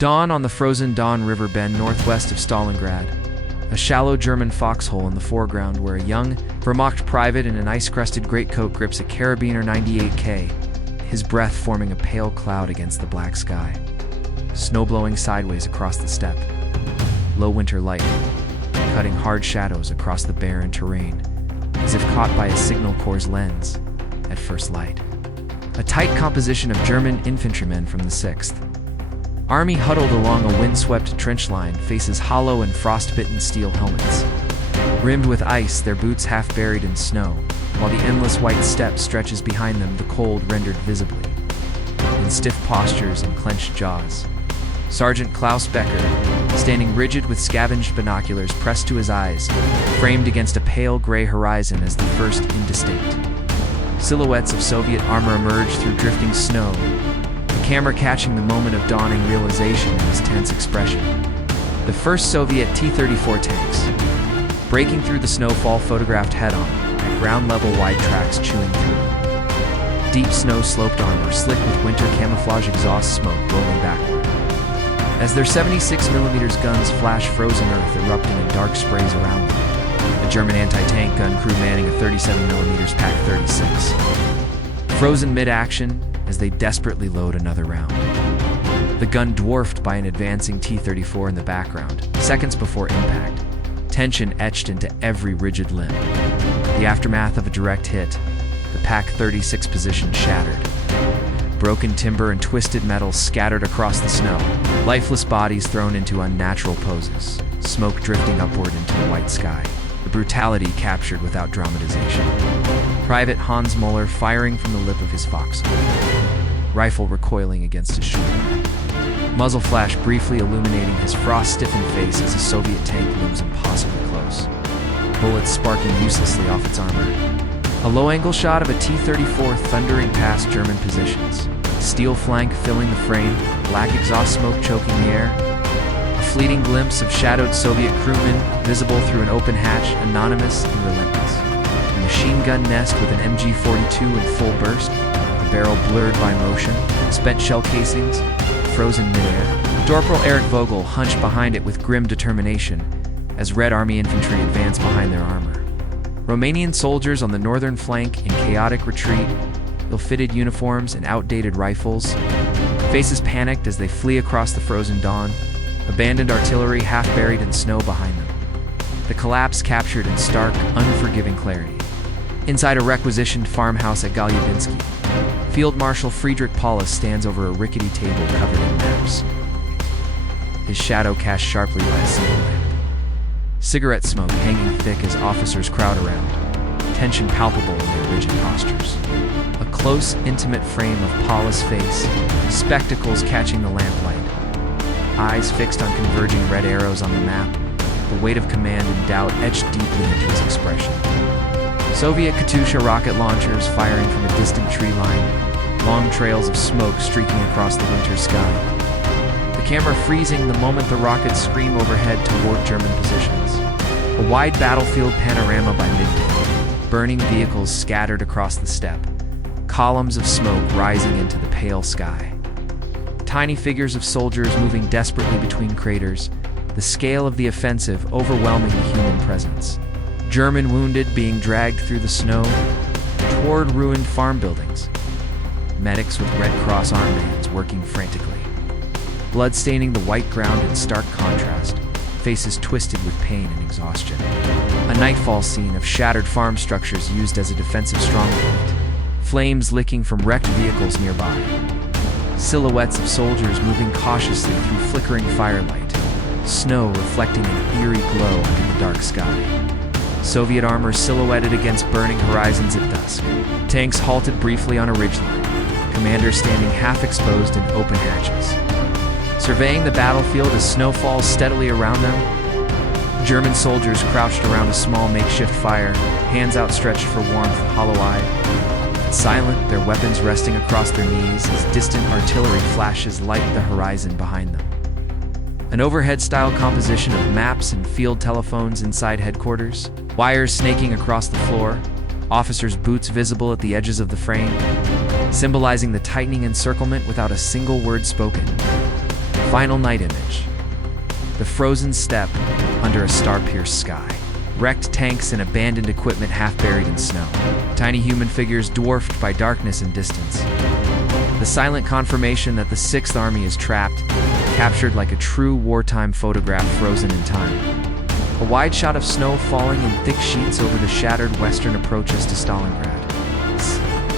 Dawn on the frozen Don River bend northwest of Stalingrad. A shallow German foxhole in the foreground where a young, Wehrmacht private in an ice-crusted greatcoat grips a Carabiner 98K, his breath forming a pale cloud against the black sky. Snow blowing sideways across the steppe. Low winter light, cutting hard shadows across the barren terrain, as if caught by a signal corps lens at first light. A tight composition of German infantrymen from the 6th Army huddled along a windswept trench line faces hollow and frostbitten steel helmets. Rimmed with ice, their boots half buried in snow, while the endless white steppe stretches behind them, the cold rendered visibly. In stiff postures and clenched jaws, Sergeant Klaus Becker, standing rigid with scavenged binoculars pressed to his eyes, framed against a pale gray horizon as the first indistinct silhouettes of Soviet armor emerged through drifting snow, the camera catching the moment of dawning realization in his tense expression. The first Soviet T-34 tanks, breaking through the snowfall, photographed head-on, at ground-level wide tracks chewing through deep snow-sloped armor, slick with winter camouflage exhaust smoke rolling backward. As their 76mm guns flash frozen earth, erupting in dark sprays around them. A German anti-tank gun crew manning a 37mm PaK-36. Frozen mid-action as they desperately load another round. The gun dwarfed by an advancing T-34 in the background, seconds before impact. Tension etched into every rigid limb. The aftermath of a direct hit, the PaK-36 position shattered. Broken timber and twisted metal scattered across the snow, lifeless bodies thrown into unnatural poses, smoke drifting upward into the white sky. The brutality captured without dramatization. Private Hans Muller firing from the lip of his foxhole, rifle recoiling against his shoulder. Muzzle flash briefly illuminating his frost-stiffened face as a Soviet tank looms impossibly close. Bullets sparking uselessly off its armor. A low-angle shot of a T-34 thundering past German positions. Steel flank filling the frame, black exhaust smoke choking the air. A fleeting glimpse of shadowed Soviet crewmen visible through an open hatch, anonymous and relentless. A machine gun nest with an MG-42 in full burst, the barrel blurred by motion, spent shell casings, frozen midair. Corporal Erich Vogel hunched behind it with grim determination as Red Army infantry advanced behind their armor. Romanian soldiers on the northern flank in chaotic retreat, ill-fitted uniforms and outdated rifles, faces panicked as they flee across the frozen dawn, abandoned artillery half buried in snow behind them. The collapse captured in stark, unforgiving clarity. Inside a requisitioned farmhouse at Galyabinsky, Field Marshal Friedrich Paulus stands over a rickety table covered in maps, his shadow cast sharply by a single lamp. Cigarette smoke hanging thick as officers crowd around, tension palpable in their rigid postures. A close, intimate frame of Paulus' face, spectacles catching the lamplight, eyes fixed on converging red arrows on the map, the weight of command and doubt etched deeply into his expression. Soviet Katyusha rocket launchers firing from a distant tree line, long trails of smoke streaking across the winter sky. The camera freezing the moment the rockets scream overhead toward German positions. A wide battlefield panorama by midday. Burning vehicles scattered across the steppe. Columns of smoke rising into the pale sky. Tiny figures of soldiers moving desperately between craters. The scale of the offensive overwhelming the human presence. German wounded being dragged through the snow toward ruined farm buildings. Medics with Red Cross armbands working frantically. Blood staining the white ground in stark contrast, faces twisted with pain and exhaustion. A nightfall scene of shattered farm structures used as a defensive strongpoint. Flames licking from wrecked vehicles nearby. Silhouettes of soldiers moving cautiously through flickering firelight. Snow reflecting an eerie glow under the dark sky. Soviet armor silhouetted against burning horizons at dusk. Tanks halted briefly on a ridgeline. Commanders standing half exposed in open hatches. Surveying the battlefield as snow falls steadily around them. German soldiers crouched around a small makeshift fire, hands outstretched for warmth, hollow-eyed. Silent, their weapons resting across their knees as distant artillery flashes light the horizon behind them. An overhead-style composition of maps and field telephones inside headquarters, wires snaking across the floor, officers' boots visible at the edges of the frame, symbolizing the tightening encirclement without a single word spoken. Final night image. The frozen steppe under a star-pierced sky. Wrecked tanks and abandoned equipment half buried in snow. Tiny human figures dwarfed by darkness and distance. The silent confirmation that the Sixth Army is trapped, captured like a true wartime photograph frozen in time. A wide shot of snow falling in thick sheets over the shattered western approaches to Stalingrad.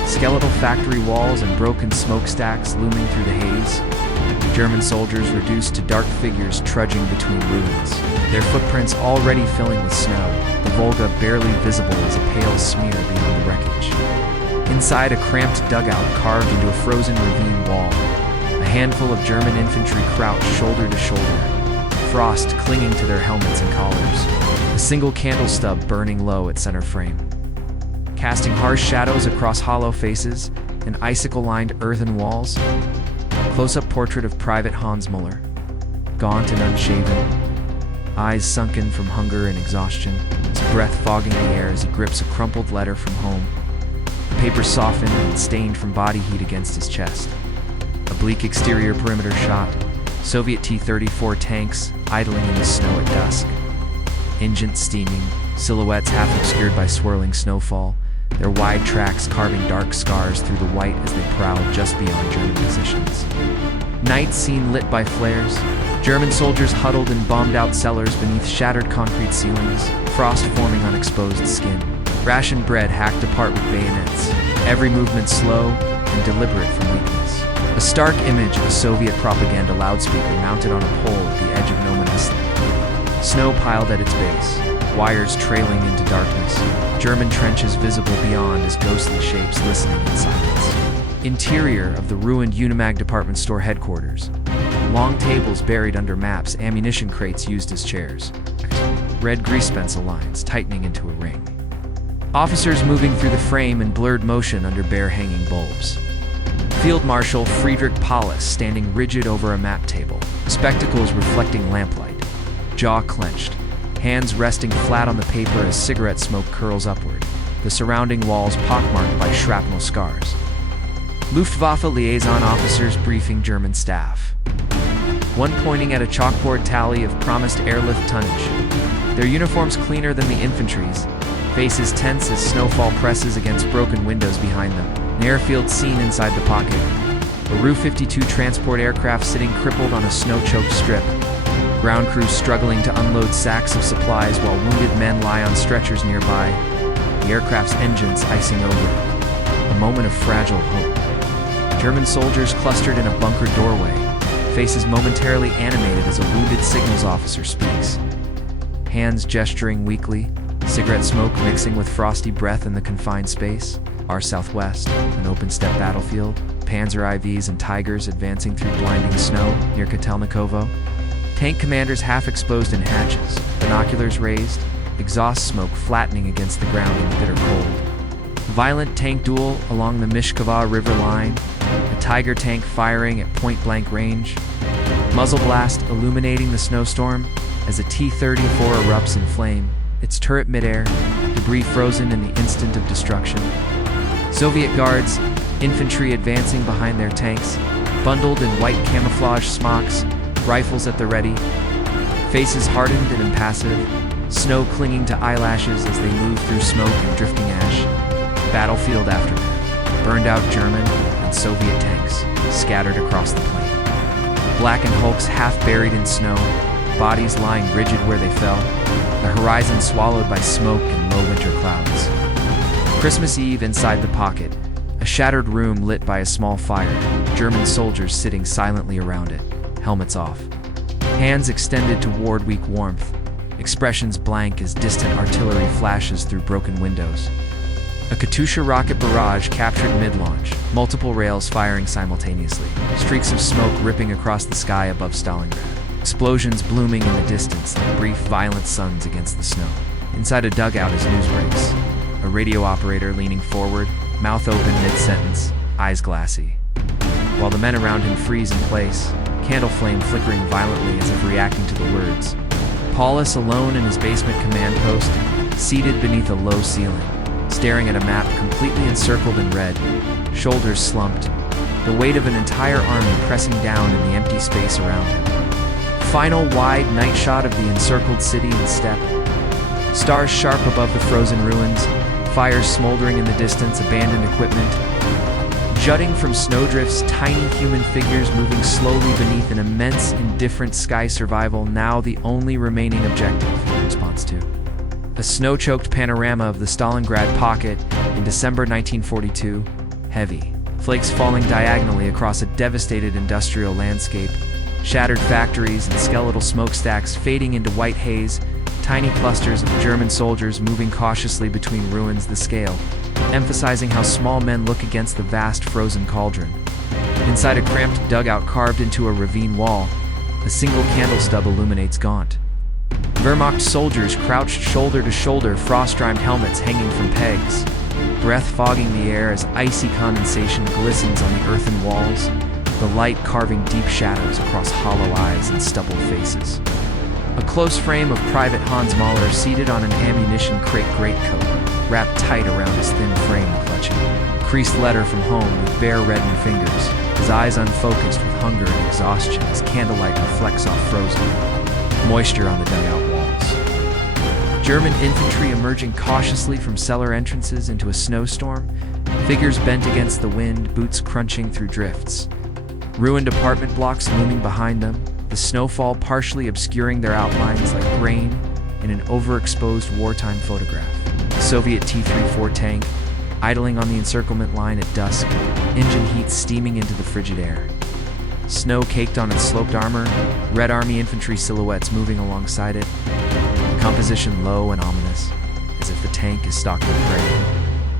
Skeletal factory walls and broken smokestacks looming through the haze. German soldiers reduced to dark figures trudging between ruins, their footprints already filling with snow, the Volga barely visible as a pale smear beyond the wreckage. Inside a cramped dugout carved into a frozen ravine wall, a handful of German infantry crouched shoulder to shoulder, frost clinging to their helmets and collars, a single candle stub burning low at center frame. Casting harsh shadows across hollow faces and icicle-lined earthen walls, close-up portrait of Private Hans Muller, gaunt and unshaven, eyes sunken from hunger and exhaustion, his breath fogging the air as he grips a crumpled letter from home, the paper softened and stained from body heat against his chest. A bleak exterior perimeter shot, Soviet T-34 tanks idling in the snow at dusk, engines steaming, silhouettes half obscured by swirling snowfall, their wide tracks carving dark scars through the white as they prowled just beyond German positions. Night scene lit by flares, German soldiers huddled in bombed-out cellars beneath shattered concrete ceilings, frost forming on exposed skin. Rationed bread hacked apart with bayonets, every movement slow and deliberate from weakness. A stark image of a Soviet propaganda loudspeaker mounted on a pole at the edge of No Man's Land. Snow piled at its base, wires trailing into darkness, German trenches visible beyond as ghostly shapes listening in silence. Interior of the ruined Unimag department store headquarters. Long tables buried under maps, ammunition crates used as chairs. Red grease pencil lines tightening into a ring. Officers moving through the frame in blurred motion under bare hanging bulbs. Field Marshal Friedrich Paulus standing rigid over a map table, spectacles reflecting lamplight, jaw clenched, hands resting flat on the paper as cigarette smoke curls upward, the surrounding walls pockmarked by shrapnel scars. Luftwaffe liaison officers briefing German staff. One pointing at a chalkboard tally of promised airlift tonnage. Their uniforms cleaner than the infantry's, faces tense as snowfall presses against broken windows behind them. An airfield scene inside the pocket. A Ru-52 transport aircraft sitting crippled on a snow-choked strip. Ground crews struggling to unload sacks of supplies while wounded men lie on stretchers nearby. The aircraft's engines icing over. A moment of fragile hope. German soldiers clustered in a bunker doorway, faces momentarily animated as a wounded signals officer speaks. Hands gesturing weakly, cigarette smoke mixing with frosty breath in the confined space. Our southwest, an open-steppe battlefield, Panzer IVs and Tigers advancing through blinding snow near Kotelnikovo. Tank commanders half exposed in hatches, binoculars raised, exhaust smoke flattening against the ground in the bitter cold. Violent tank duel along the Mishkova River line, a Tiger tank firing at point-blank range. Muzzle blast illuminating the snowstorm as a T-34 erupts in flame, its turret midair, debris frozen in the instant of destruction. Soviet guards, infantry advancing behind their tanks, bundled in white camouflage smocks, rifles at the ready, faces hardened and impassive, snow clinging to eyelashes as they move through smoke and drifting ash. Battlefield aftermath, burned out German and Soviet tanks scattered across the plain. Blackened hulks half buried in snow, bodies lying rigid where they fell, the horizon swallowed by smoke and low winter clouds. Christmas Eve inside the pocket, a shattered room lit by a small fire, German soldiers sitting silently around it, helmets off. Hands extended to ward weak warmth, expressions blank as distant artillery flashes through broken windows. A Katyusha rocket barrage captured mid-launch, multiple rails firing simultaneously, streaks of smoke ripping across the sky above Stalingrad, explosions blooming in the distance like brief, violent suns against the snow. Inside a dugout as news breaks, a radio operator leaning forward, mouth open mid-sentence, eyes glassy. While the men around him freeze in place, candle flame flickering violently as if reacting to the words. Paulus alone in his basement command post, seated beneath a low ceiling, staring at a map completely encircled in red, shoulders slumped, the weight of an entire army pressing down in the empty space around him. Final wide night shot of the encircled city and steppe. Stars sharp above the frozen ruins, fires smoldering in the distance, abandoned equipment. Jutting from snowdrifts, tiny human figures moving slowly beneath an immense, indifferent sky. Survival now the only remaining objective, in response to a snow-choked panorama of the Stalingrad pocket in December 1942. Heavy flakes falling diagonally across a devastated industrial landscape. Shattered factories and skeletal smokestacks fading into white haze. Tiny clusters of German soldiers moving cautiously between ruins. The scale, emphasizing how small men look against the vast frozen cauldron. Inside a cramped dugout carved into a ravine wall, a single candle stub illuminates gaunt Wehrmacht soldiers crouched shoulder to shoulder, frost-rimed helmets hanging from pegs, breath fogging the air as icy condensation glistens on the earthen walls, the light carving deep shadows across hollow eyes and stubbled faces. A close frame of Private Hans Mahler seated on an ammunition crate greatcoat, wrapped tight around his thin frame, clutching creased letter from home with bare reddened fingers, his eyes unfocused with hunger and exhaustion as candlelight reflects off frozen moisture on the dugout walls. German infantry emerging cautiously from cellar entrances into a snowstorm, figures bent against the wind, boots crunching through drifts. Ruined apartment blocks looming behind them, the snowfall partially obscuring their outlines like grain in an overexposed wartime photograph. A Soviet T-34 tank, idling on the encirclement line at dusk, engine heat steaming into the frigid air. Snow caked on its sloped armor, Red Army infantry silhouettes moving alongside it, composition low and ominous, as if the tank is stalking prey.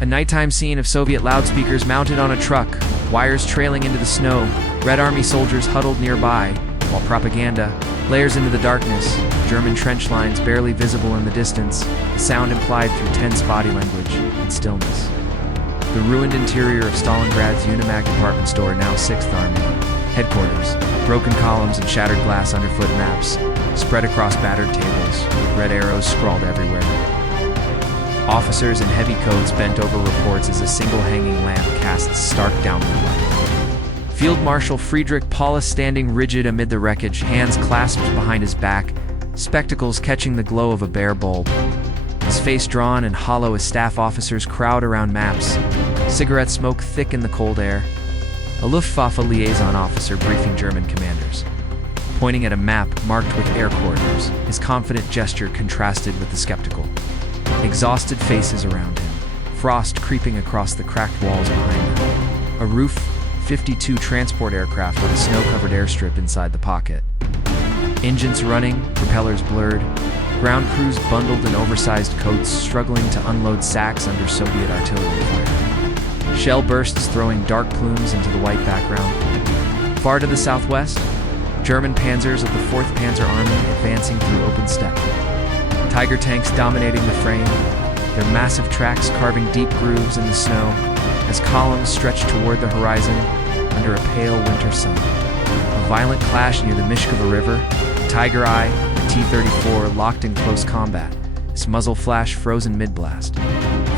A nighttime scene of Soviet loudspeakers mounted on a truck, wires trailing into the snow, Red Army soldiers huddled nearby, while propaganda layers into the darkness, German trench lines barely visible in the distance, sound implied through tense body language and stillness. The ruined interior of Stalingrad's Unimag department store, now 6th Army headquarters, broken columns and shattered glass underfoot maps spread across battered tables, red arrows scrawled everywhere. Officers in heavy coats bent over reports as a single hanging lamp casts stark downward light. Field Marshal Friedrich Paulus standing rigid amid the wreckage, hands clasped behind his back, spectacles catching the glow of a bare bulb. His face drawn and hollow as staff officers crowd around maps, cigarette smoke thick in the cold air. A Luftwaffe liaison officer briefing German commanders, pointing at a map marked with air corridors, his confident gesture contrasted with the skeptical. Exhausted faces around him, frost creeping across the cracked walls behind them. A Roof 52 transport aircraft on a snow-covered airstrip inside the pocket. Engines running, propellers blurred, ground crews bundled in oversized coats struggling to unload sacks under Soviet artillery fire. Shell bursts throwing dark plumes into the white background. Far to the southwest, German panzers of the 4th Panzer Army advancing through open steppe. Tiger tanks dominating the frame, their massive tracks carving deep grooves in the snow as columns stretch toward the horizon under a pale winter sun. A violent clash near the Mishkova River, the Tiger Eye and the T-34 locked in close combat, its muzzle flash frozen mid-blast.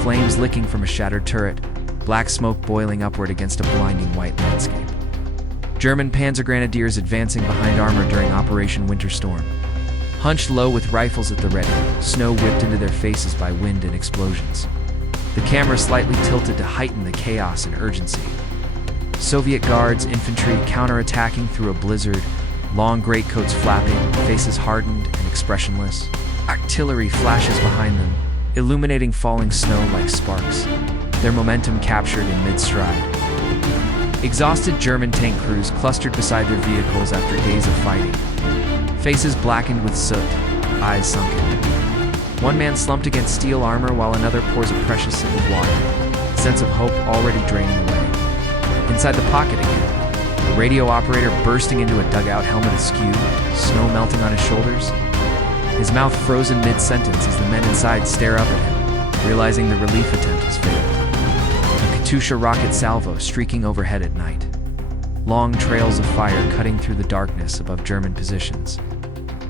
Flames licking from a shattered turret, black smoke boiling upward against a blinding white landscape. German Panzer Grenadiers advancing behind armor during Operation Winter Storm. Hunched low with rifles at the ready, snow whipped into their faces by wind and explosions. The camera slightly tilted to heighten the chaos and urgency. Soviet guards, infantry counterattacking through a blizzard, long greatcoats flapping, faces hardened and expressionless. Artillery flashes behind them, illuminating falling snow like sparks, their momentum captured in mid-stride. Exhausted German tank crews clustered beside their vehicles after days of fighting, faces blackened with soot, eyes sunken. One man slumped against steel armor while another pours a precious sip of water, sense of hope already draining away. Inside the pocket again, a radio operator bursting into a dugout, helmet askew, snow melting on his shoulders, his mouth frozen mid-sentence as the men inside stare up at him, realizing the relief attempt has failed. A Katyusha rocket salvo streaking overhead at night. Long trails of fire cutting through the darkness above German positions.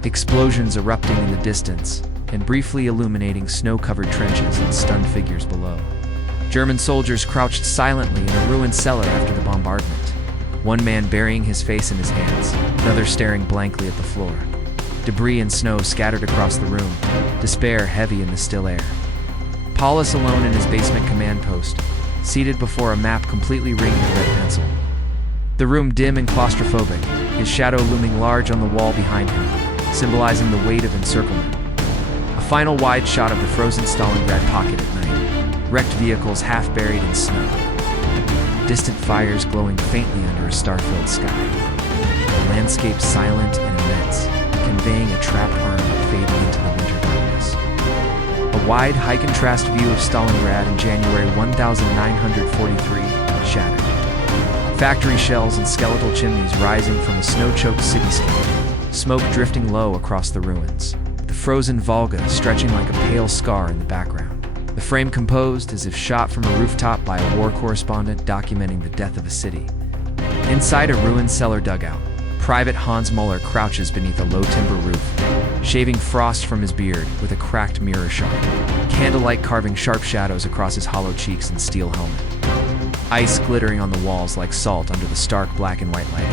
Explosions erupting in the distance and briefly illuminating snow-covered trenches and stunned figures below. German soldiers crouched silently in a ruined cellar after the bombardment. one man burying his face in his hands, another staring blankly at the floor. Debris and snow scattered across the room, despair heavy in the still air. Paulus alone in his basement command post, seated before a map completely ringed in red pencil. The room dim and claustrophobic, his shadow looming large on the wall behind him, symbolizing the weight of encirclement. A final wide shot of the frozen Stalingrad pocket at night, wrecked vehicles half buried in snow. Distant fires glowing faintly under a star-filled sky. The landscape silent and immense, conveying a trapped army fading into the winter darkness. A wide, high-contrast view of Stalingrad in January 1943, shattered. Factory shells and skeletal chimneys rising from a snow-choked cityscape, smoke drifting low across the ruins. The frozen Volga stretching like a pale scar in the background. The frame composed as if shot from a rooftop by a war correspondent documenting the death of a city. Inside a ruined cellar dugout, Private Hans Muller crouches beneath a low timber roof, shaving frost from his beard with a cracked mirror shard, candlelight carving sharp shadows across his hollow cheeks and steel helmet. Ice glittering on the walls like salt under the stark black and white lighting.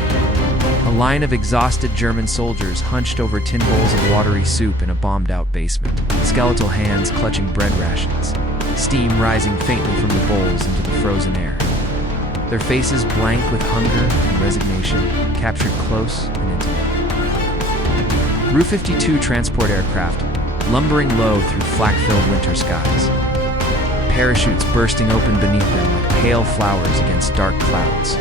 A line of exhausted German soldiers hunched over tin bowls of watery soup in a bombed-out basement, skeletal hands clutching bread rations, steam rising faintly from the bowls into the frozen air. Their faces blank with hunger and resignation, captured close and intimate. Ru-52 transport aircraft, lumbering low through flak-filled winter skies. Parachutes bursting open beneath them like pale flowers against dark clouds.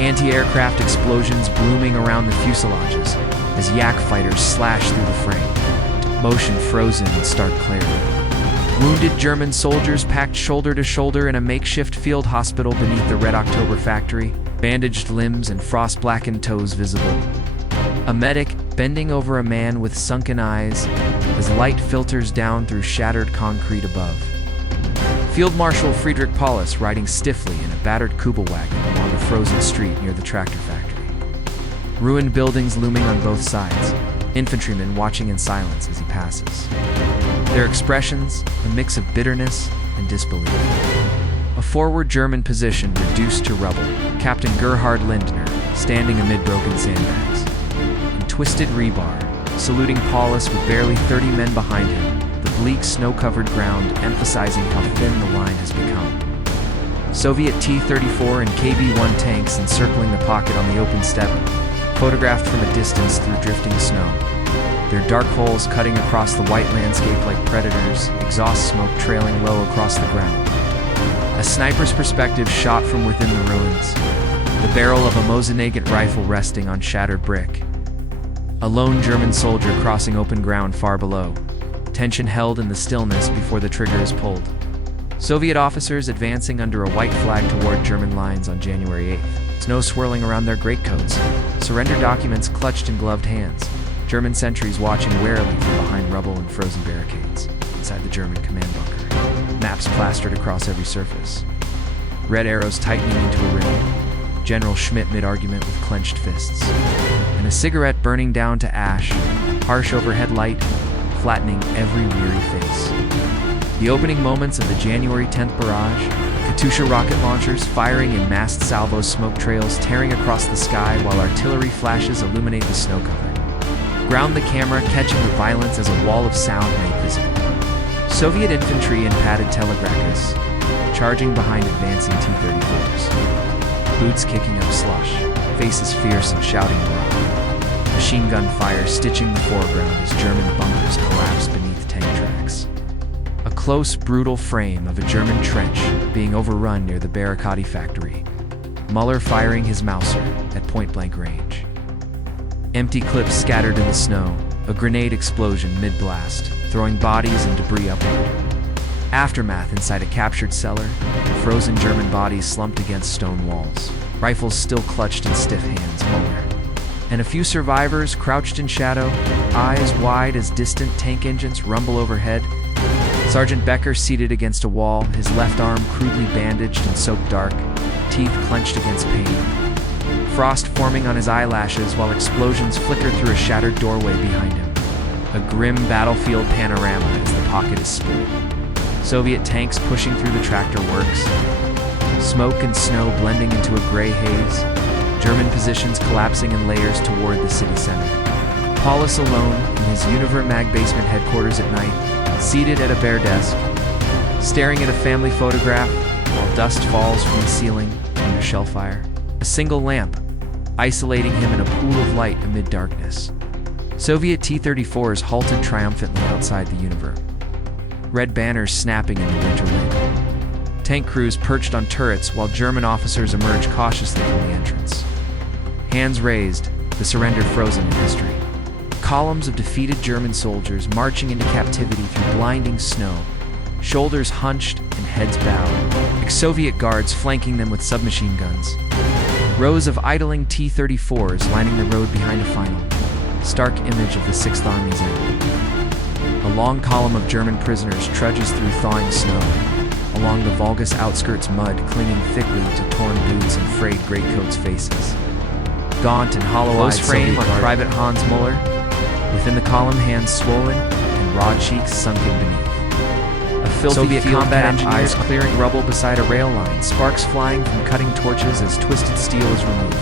Anti-aircraft explosions blooming around the fuselages as Yak fighters slash through the frame, motion frozen in stark clarity. Wounded German soldiers packed shoulder to shoulder in a makeshift field hospital beneath the Red October factory, bandaged limbs and frost-blackened toes visible. A medic bending over a man with sunken eyes as light filters down through shattered concrete above. Field Marshal Friedrich Paulus riding stiffly in a battered Kubelwagen along a frozen street near the tractor factory. Ruined buildings looming on both sides, infantrymen watching in silence as he passes. Their expressions, a mix of bitterness and disbelief. A forward German position reduced to rubble, Captain Gerhard Lindner standing amid broken sandbags. In twisted rebar, saluting Paulus with barely 30 men behind him, the bleak snow-covered ground emphasizing how thin the line has become. Soviet T-34 and KB-1 tanks encircling the pocket on the open steppe, photographed from a distance through drifting snow. Their dark holes cutting across the white landscape like predators, exhaust smoke trailing low across the ground. A sniper's perspective shot from within the ruins, the barrel of a Mosin-Nagant rifle resting on shattered brick. A lone German soldier crossing open ground far below, tension held in the stillness before the trigger is pulled. Soviet officers advancing under a white flag toward German lines on January 8th, snow swirling around their greatcoats, surrender documents clutched in gloved hands. German sentries watching warily from behind rubble and frozen barricades. Inside the German command bunker, maps plastered across every surface. Red arrows tightening into a ring. General Schmidt mid-argument with clenched fists. And a cigarette burning down to ash, harsh overhead light, flattening every weary face. The opening moments of the January 10th barrage, Katyusha rocket launchers firing in massed salvo smoke trails tearing across the sky while artillery flashes illuminate the snow cover. Ground the camera, catching the violence as a wall of sound made visible. Soviet infantry in padded telegraphics, charging behind advancing T-34s. Boots kicking up slush, faces fierce and shouting morale. Machine gun fire stitching the foreground as German bunkers collapse beneath tank tracks. A close, brutal frame of a German trench being overrun near the Barricati factory. Muller firing his Mauser at point-blank range. Empty clips scattered in the snow, a grenade explosion mid-blast, throwing bodies and debris upward. Aftermath inside a captured cellar, frozen German bodies slumped against stone walls, rifles still clutched in stiff hands, Muller. And a few survivors crouched in shadow, eyes wide as distant tank engines rumble overhead. Sergeant Becker seated against a wall, his left arm crudely bandaged and soaked dark, teeth clenched against pain. Frost forming on his eyelashes while explosions flicker through a shattered doorway behind him. A grim battlefield panorama as the pocket is split. Soviet tanks pushing through the tractor works. Smoke and snow blending into a gray haze. German positions collapsing in layers toward the city center. Paulus alone, in his Univermag basement headquarters at night, seated at a bare desk, staring at a family photograph while dust falls from the ceiling under shell fire. A single lamp, isolating him in a pool of light amid darkness. Soviet T-34s halted triumphantly outside the Univer, red banners snapping in the winter wind. Tank crews perched on turrets while German officers emerged cautiously from the entrance. Hands raised, the surrender frozen in history. Columns of defeated German soldiers marching into captivity through blinding snow, shoulders hunched and heads bowed, Soviet guards flanking them with submachine guns. Rows of idling T-34s lining the road behind a final, stark image of the Sixth Army's end. A long column of German prisoners trudges through thawing snow, along the Volga's outskirts, mud clinging thickly to torn boots and frayed greatcoats' faces. Gaunt and hollow-eyed frame on Private Hans Muller, within the column, hands swollen and raw cheeks sunken beneath. A filthy Soviet combat engineers clearing rubble beside a rail line, sparks flying from cutting torches as twisted steel is removed.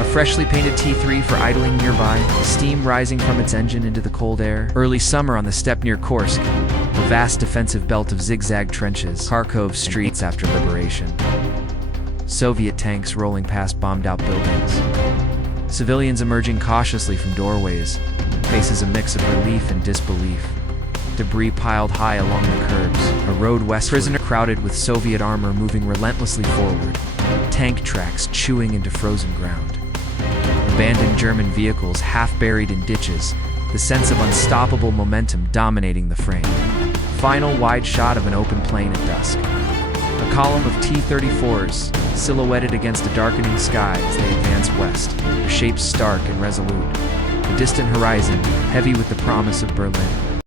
A freshly painted T-3 for idling nearby, steam rising from its engine into the cold air. Early summer on the steppe near Kursk, a vast defensive belt of zigzag trenches, Kharkov streets after liberation. Soviet tanks rolling past bombed-out buildings. Civilians emerging cautiously from doorways, faces a mix of relief and disbelief. Debris piled high along the curbs, a road westward, prisoner crowded with Soviet armor moving relentlessly forward, tank tracks chewing into frozen ground. Abandoned German vehicles half buried in ditches, the sense of unstoppable momentum dominating the frame. Final wide shot of an open plain at dusk. A column of T-34s, silhouetted against a darkening sky as they advance west, their shapes stark and resolute. The distant horizon, heavy with the promise of Berlin.